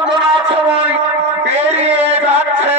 বন্দনার সময় বেরিয়ে যাচ্ছে।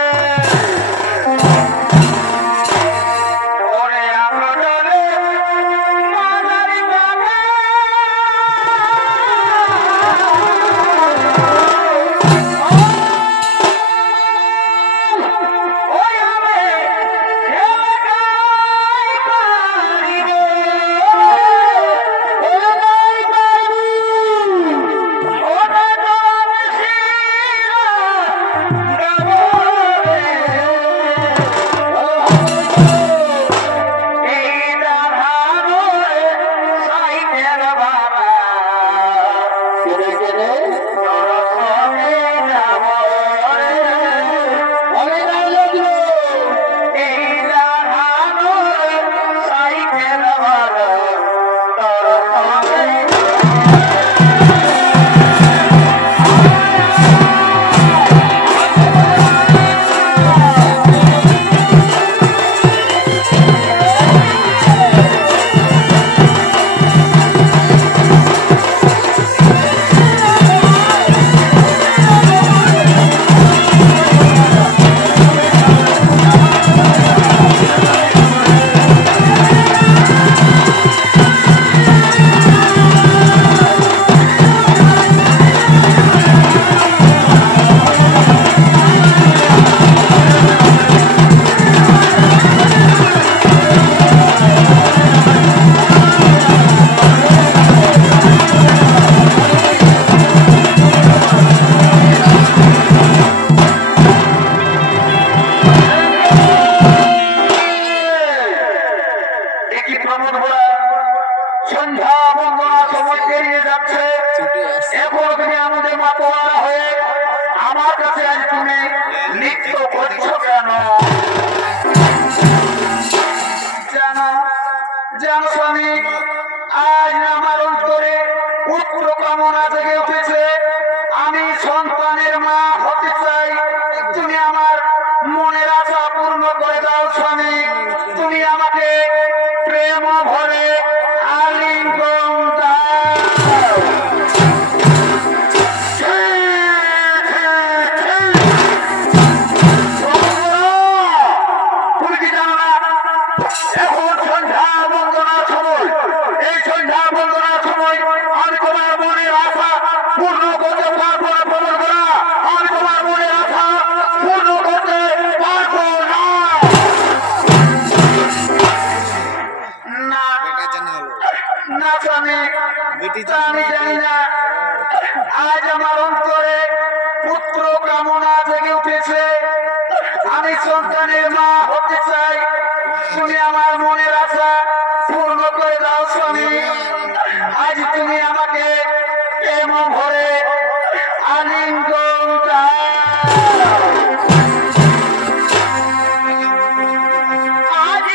সন্ধ্যা বন্দনার সময় পেরিয়ে যাচ্ছে। এখন তুমি আমাদের মাতোয়ারা হয়ে আমার কাছে আজ তুমি নৃত্য করছো কেন? জানো স্বামী, আজ আমার অন্তরে পুত্র কামনা জেগে উঠেছে। আমি সন্তানের মা হতে চাই। তুমি আমার মনের আশা পূর্ণ করে দাও স্বামী। তুমি আমাকে প্রেম ভরে আলিঙ্গন দাও। তুমি কি জানো না এখন সন্ধ্যা বন্দনার সময়? এই সন্ধ্যা বন্দনার সময় আমি তোমার মনের আশা পূর্ণ করতে পারবো না। প্রমাণ করা আমি তোমার মনের আশা পূর্ণ করতে পারবো না। না স্বামী, আমি জানি না। আজ আমার অন্তরে পুত্র কামনা জেগে উঠেছে। আমি সন্তানের মা হতে চাই। তুমি আমার মনের আশা পূর্ণ করে দাও স্বামী। আজ তুমি আমাকে প্রেম ভরে আলিঙ্গন দাও। আজ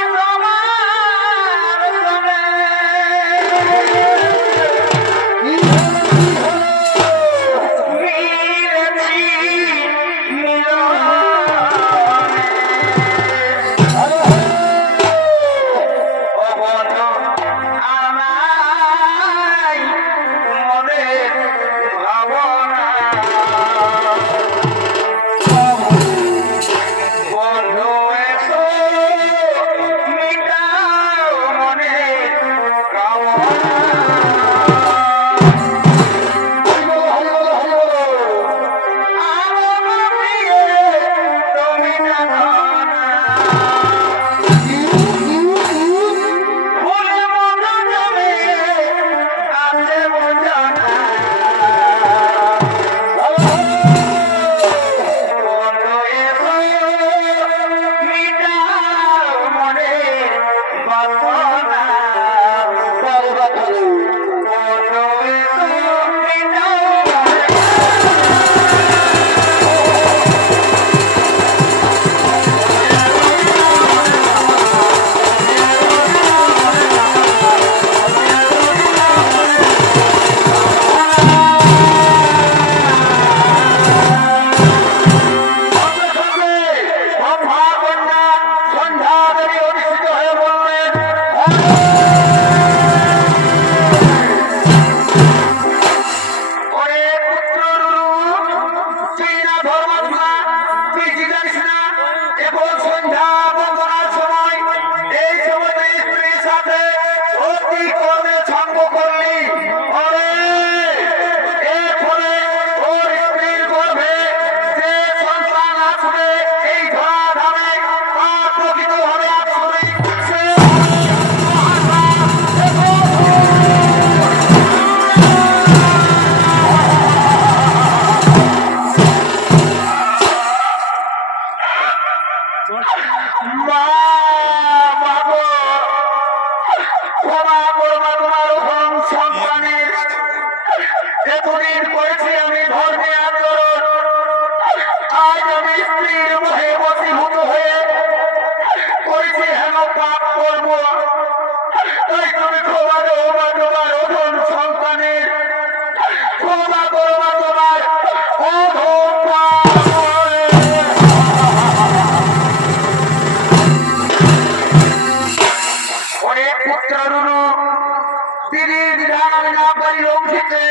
তোমারই লঙ্ঘিতে,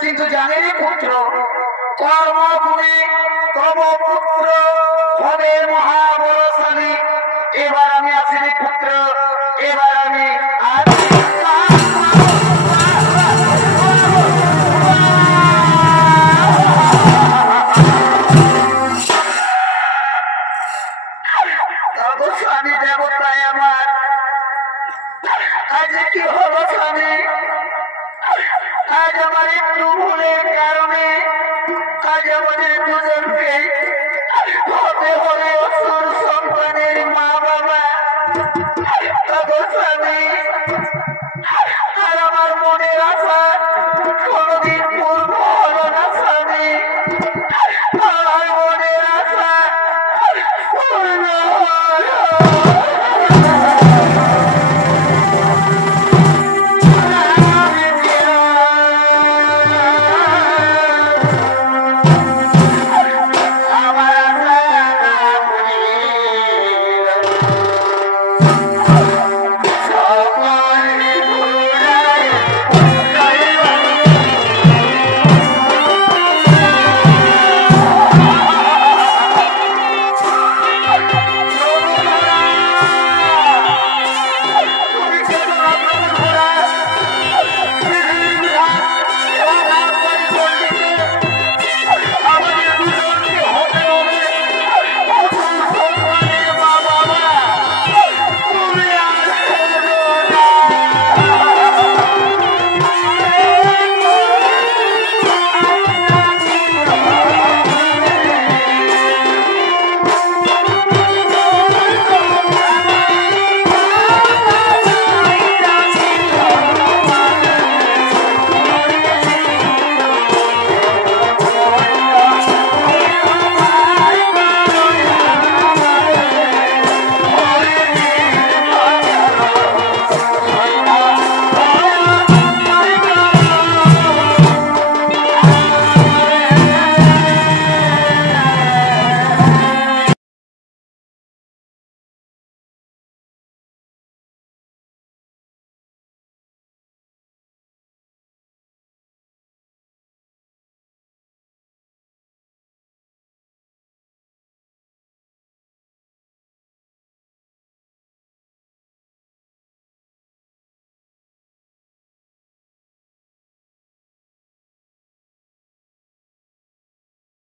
কিন্তু জানেনি পুত্র কর্ম গুণে তব পুত্র হবে মহাবলশালী। এবার আমি আছি রে পুত্র, এবার আমি আছি। স্বামী দেবতায় আমার আজ কি হলো স্বামী, আজ আমার একটু ভুলের কারণে আজ আমাদের দুজনকে হতে হবে